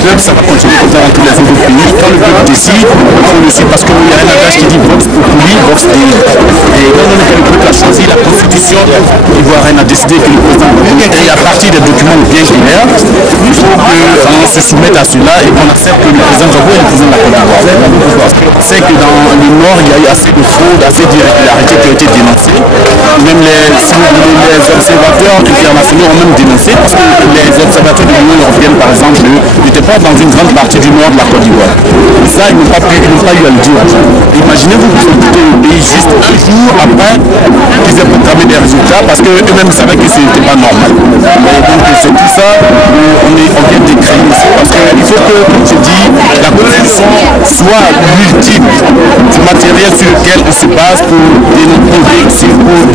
peuple, ça va continuer comme ça dans tous les autres pays. Quand le peuple décide, il faut le suivre parce qu'il y a un adage qui dit Vox Populi, Vox Dei. Et étant donné que le peuple a choisi la constitution ivoirienne a décidé que le président et à partir des documents bien clairs, il faut qu'on se soumette à cela et qu'on accepte que le président Gbagbo est le président de la Côte d'Ivoire. Parce qu'on sait que dans le Nord, il y a eu assez de fraude, assez d'irrégularités qui ont été dénoncées. Même si vous voulez, les observateurs internationaux ont même dénoncé parce que les observateurs de l'Union européenne, par exemple, n'étaient pas dans une grande partie du nord de la Côte d'Ivoire. Et ça, ils n'ont pas eu à le dire. Imaginez-vous que vous quittez le pays juste un jour après qu'ils aient proclamé des résultats parce qu'eux-mêmes savaient que ce n'était pas normal. Et donc c'est tout ça, on vient d'écrire ici parce qu'il faut que, comme je dis, la constitution soit l'ultime du matériel sur lequel on se base pour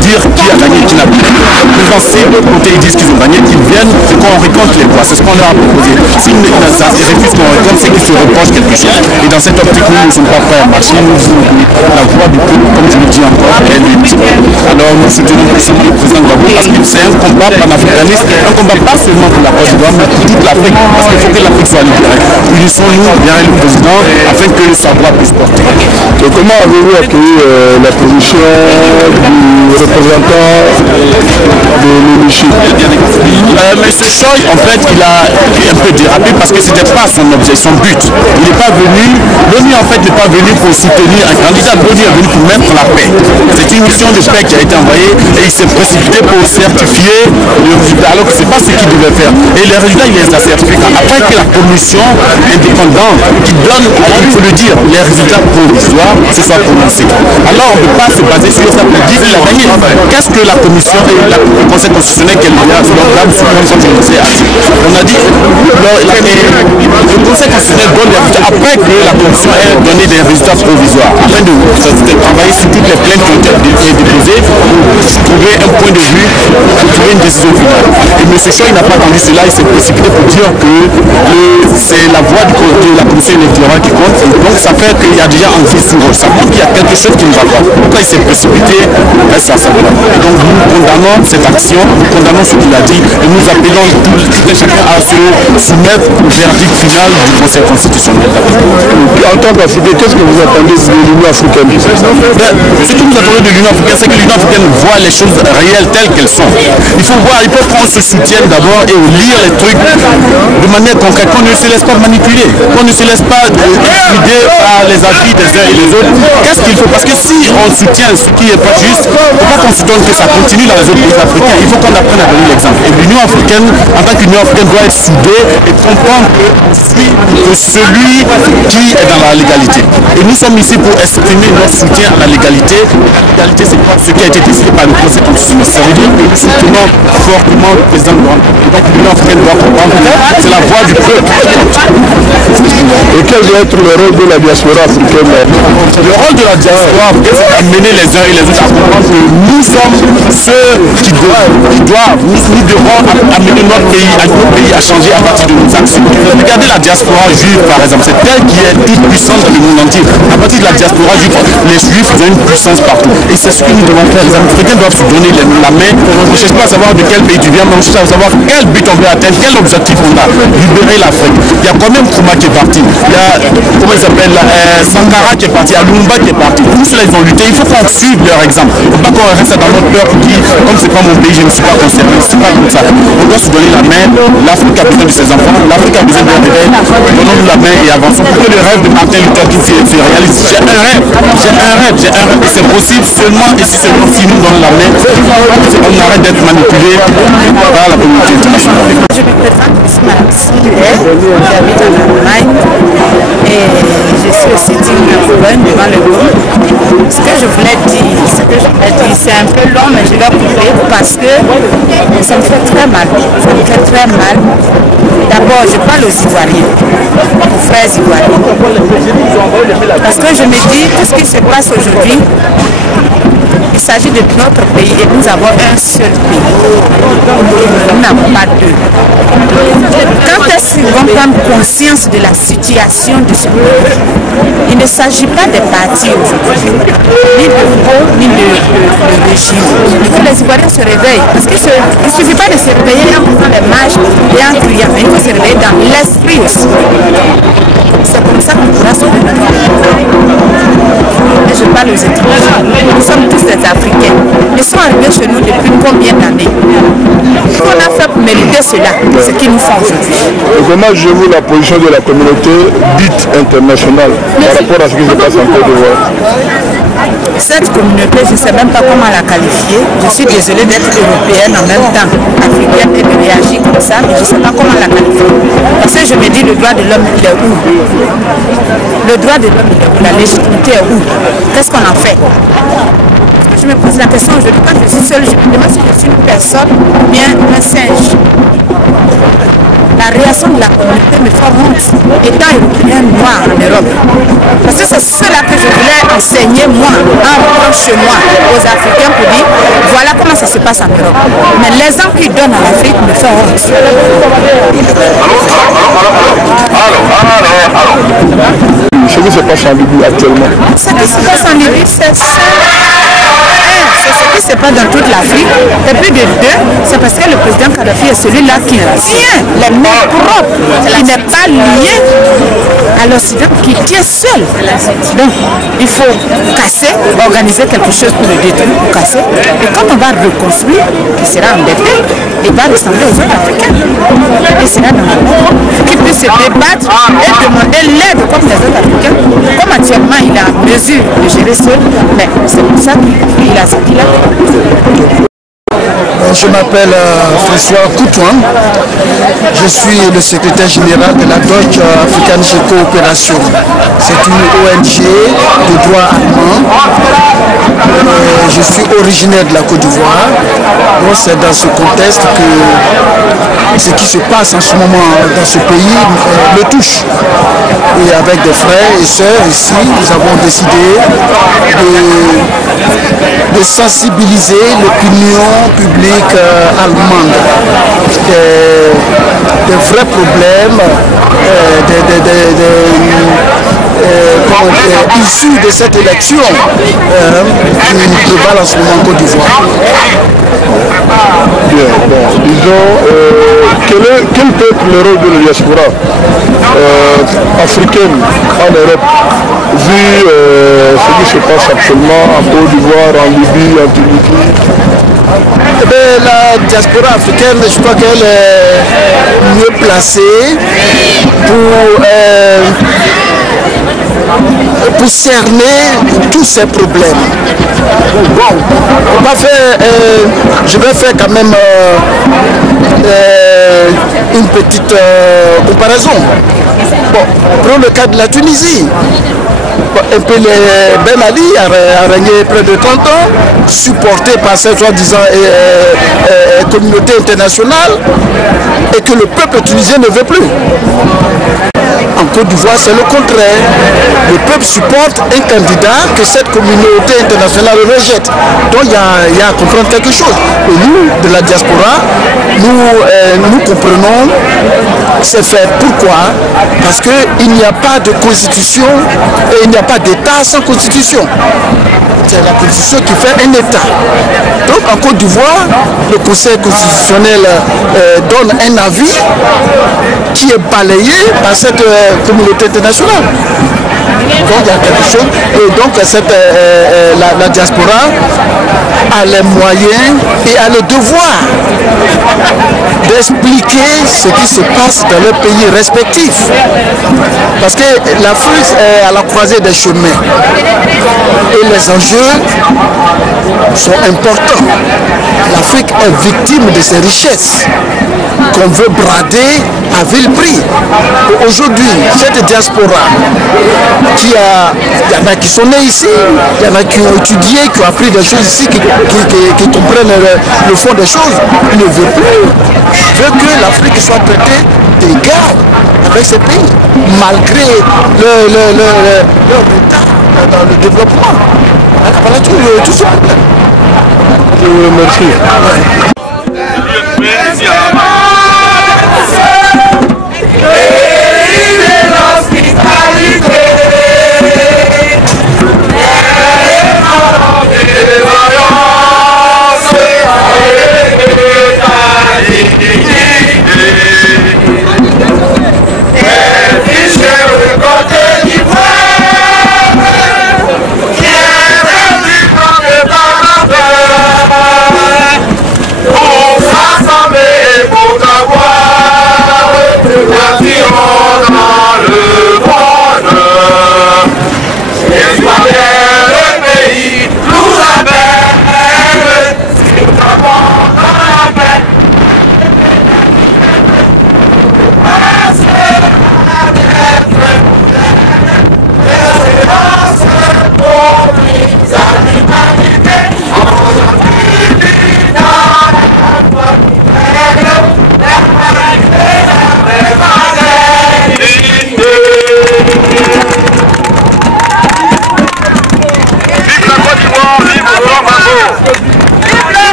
dire qui a gagné et qui n'a pas gagné. Les gens, si de côté ils disent qu'ils ont gagné, qu'ils viennent et qu'on récolte les voix. C'est ce qu'on leur a proposé. S'ils refusent qu'on récolte, c'est qu'ils se reprochent quelque chose. Et dans cette optique, nous ne sommes pas prêts à marcher. Nous disons que la voix du peuple, comme je le dis encore, est l'ultime. Alors nous soutenons puissamment le président Gbagbo parce que c'est un combat panafricaniste, un combat pas seulement pour la Côte d'Ivoire, mais pour toute l'Afrique. Parce qu'il faut que l'Afrique soit libérée. Unissons-nous derrière le président afin que sa voix puisse porter. Et comment avez-vous accueilli la position du représentant de l'ONU? M. Choi, en fait, il a un peu dérapé parce que ce n'était pas son objet, son but. Il n'est pas venu, l'ONU en fait n'est pas venu pour soutenir un candidat, l'ONU est venu pour mettre la paix. C'est une mission de paix qui a été envoyée et il s'est précipité pour certifier le résultat alors que ce n'est pas ce qu'il devait faire. Et les résultats, il les a certifiés après que la commission indépendante qui donne, il faut le dire, les résultats provisoires se soit prononcés. Alors on ne peut pas se baser sur ça pour dire qu'il a gagné. Qu'est-ce que la commission et le Conseil constitutionnel qu'elle vient l'organe suprême, comme je le sais, a dit? On a dit le Conseil constitutionnel donne des résultats après que la commission ait donné des résultats provisoires afin de travailler sur toutes les plaintes qui ont été déposées pour trouver un point de vue, pour trouver une décision finale. Et M. Choi n'a pas attendu cela, il s'est précipité pour dire que c'est la voix de la commission électorale qui compte. Donc ça fait qu'il y a déjà un fil sur eux. Ça montre qu'il y a quelque chose qui ne va pas. Pourquoi il s'est précipité? Reste à savoir. Donc nous condamnons cette action, nous condamnons ce qu'il a dit et nous appelons tout et chacun à se soumettre au verdict final du Conseil constitutionnel. En tant qu'Africain, qu'est-ce que vous attendez de l'Union africaine? Ce que nous attendons de l'Union africaine, c'est que l'Union africaine voit les choses réelles telles qu'elles sont. Il faut voir, il faut qu'on se soutienne d'abord et lire les trucs de manière concrète, qu'on ne se laisse pas manipuler, qu'on ne se laisse pas guider par les avis des uns et des autres. Qu'est-ce qu'il faut? Parce que si on soutient ce qui n'est pas juste, il ne faut pas qu'on se donne que ça continue dans les autres pays africains. Il faut qu'on apprenne à donner l'exemple. Et l'Union africaine, en tant qu'Union africaine, doit être soudée et comprendre qu'on suit que celui qui est dans la légalité. Et nous sommes ici pour exprimer notre soutien à la légalité. La légalité, c'est pas ce qui a été décidé par le Conseil constitutionnel. Ça veut dire que nous soutenons fortement le président de l'Union. Donc l'Union africaine doit comprendre que c'est la voix du peuple. Et quel doit être le rôle de la diaspora africaine? Le rôle de la diaspora africaine, c'est d'amener les uns et les autres à comprendre que nous sommes ceux qui doivent, nous devons amener notre pays à changer à partir de nos actions. Regardez la diaspora juive par exemple, c'est elle qui est toute puissante dans le monde entier. À partir de la diaspora juive, les juifs ont une puissance partout. Et c'est ce que nous devons faire. Les Africains doivent se donner la main. On ne cherche pas à savoir de quel pays tu viens, mais on cherche à savoir quel but on veut atteindre, quel objectif on a. Libérer l'Afrique. Il y a quand même Nkrumah qui est parti. Il y a, comment il s'appelle, Sankara qui est parti, Lumumba qui est parti. Tous ceux-là, ils ont lutté. Il faut qu'on suive leur exemple. Il ne faut pas qu'on reste dans notre peur qui, comme c'est pas mon pays, je ne suis pas concerné. C'est pas comme ça. On doit se donner la main. L'Afrique a besoin de ses enfants. L'Afrique a besoin d'un réveil. Donnons-nous la main et avançons. Pour que le rêve de Martin Luther King se réalise. J'ai un rêve. Et c'est possible seulement et si seulement si nous donnons la main, on arrête d'être manipulé par la communauté internationale. Je me présente, je suis Madame Silvet, j'habite en Allemagne et je suis aussi digne devant le groupe. Ce que je voulais dire, c'est un peu long, mais je vais couper parce que ça me fait très mal. Ça me fait très mal. D'abord, je parle aux Ivoiriens, aux frères Ivoiriens. Parce que je me dis, tout ce qui se passe aujourd'hui, il s'agit de notre pays et nous avons un seul pays. Nous n'avons pas deux. Quand est-ce qu'ils vont prendre conscience de la situation de ce pays. Il ne s'agit pas des partis aujourd'hui, ni de Hugo, ni de régime. Il faut que les Ivoiriens se réveillent. Parce qu'il ne suffit pas de se réveiller en faisant des marches et en criant, mais il faut se réveiller dans l'esprit aussi. C'est comme ça qu'on pourra sauver notre pays. Et je parle aux étrangers. Nous sommes tous des Africains. Ils sont arrivés chez nous depuis combien d'années? Ce qu'on a fait pour mériter cela, ce qu'ils nous font aujourd'hui. Comment jugez-vous la position de la communauté dite internationale par rapport à ce qui se passe en Côte d'Ivoire? Cette communauté, je ne sais même pas comment la qualifier. Je suis désolée d'être européenne en même temps, africaine, et de réagir comme ça, mais je ne sais pas comment la qualifier. Parce que je me dis, le droit de l'homme, il est où? Le droit de l'homme, il est où? La légitimité est où? Qu'est-ce qu'on en fait? Je me pose la question aujourd'hui, quand je suis seule, je me demande si je suis une personne ou bien un singe. La réaction de la communauté me fait honte, étant européen noir en Europe. Parce que c'est cela que je voulais enseigner, moi, en rentrant chez moi, aux Africains, pour dire, voilà comment ça se passe en Europe. Mais l'exemple qu'ils donnent à l'Afrique me fait honte. Ce qui se passe en Libye actuellement. Ce qui se passe en Libye, c'est ça. C'est ce qui se passe dans toute l'Afrique. Et plus de deux, c'est parce que le président Kadhafi est celui-là qui tient les mains propres, qui n'est pas lié à l'Occident, qui tient seul. Donc, il faut casser, organiser quelque chose pour le détruire, pour casser. Et quand on va reconstruire, il sera endetté, il va ressembler aux autres Africains. Il sera dans le monde, qu'il puisse se débattre et demander l'aide comme les autres Africains. Comme actuellement, il a mesure de gérer seul, mais c'est pour ça qu'il a ce qu'il a. Je m'appelle François Koutouan, je suis le secrétaire général de la Deutsche Afrikanische Coopération. C'est une ONG de droit allemand. Je suis originaire de la Côte d'Ivoire. Donc c'est dans ce contexte que ce qui se passe en ce moment dans ce pays me touche. Et avec des frères et sœurs ici, nous avons décidé de sensibiliser l'opinion publique allemande. Des vrais problèmes, issus de cette élection qui prévalent en ce moment en Côte d'Ivoire. Bien, bon, disons, quel peut être le rôle de la diaspora africaine en Europe, vu ce qui se passe actuellement en Côte d'Ivoire, en Libye, en Tunisie? La diaspora africaine, je crois qu'elle est mieux placée pour cerner tous ces problèmes. Bon, je vais faire quand même une petite comparaison. Bon, prenons le cas de la Tunisie. Un peu Ben Ali a régné près de 30 ans, supporté par cette soi-disant communauté internationale, et que le peuple tunisien ne veut plus. En Côte d'Ivoire, c'est le contraire. Le peuple supporte un candidat que cette communauté internationale rejette. Donc il y a à comprendre quelque chose. Et nous, de la diaspora, nous comprenons ces faits. Pourquoi? Parce qu'il n'y a pas de constitution et il n'y a pas d'État sans constitution. C'est la constitution qui fait un État. Donc en Côte d'Ivoire, le Conseil constitutionnel donne un avis qui est balayé par cette communauté internationale. Donc il y a quelque chose. Et donc la diaspora a les moyens et a le devoir d'expliquer ce qui se passe dans leurs pays respectifs. Parce que l'Afrique est à la croisée des chemins. Et les enjeux sont importants. L'Afrique est victime de ses richesses qu'on veut brader à vil prix. Aujourd'hui, cette diaspora, il y en a qui sont nés ici, il y en a qui ont étudié, qui ont appris des choses ici, qui comprennent le fond des choses, ne veut plus. Veut que l'Afrique soit traitée d'égal avec ces pays, malgré leur retard dans le développement. Voilà tout ce problème. Je vous remercie.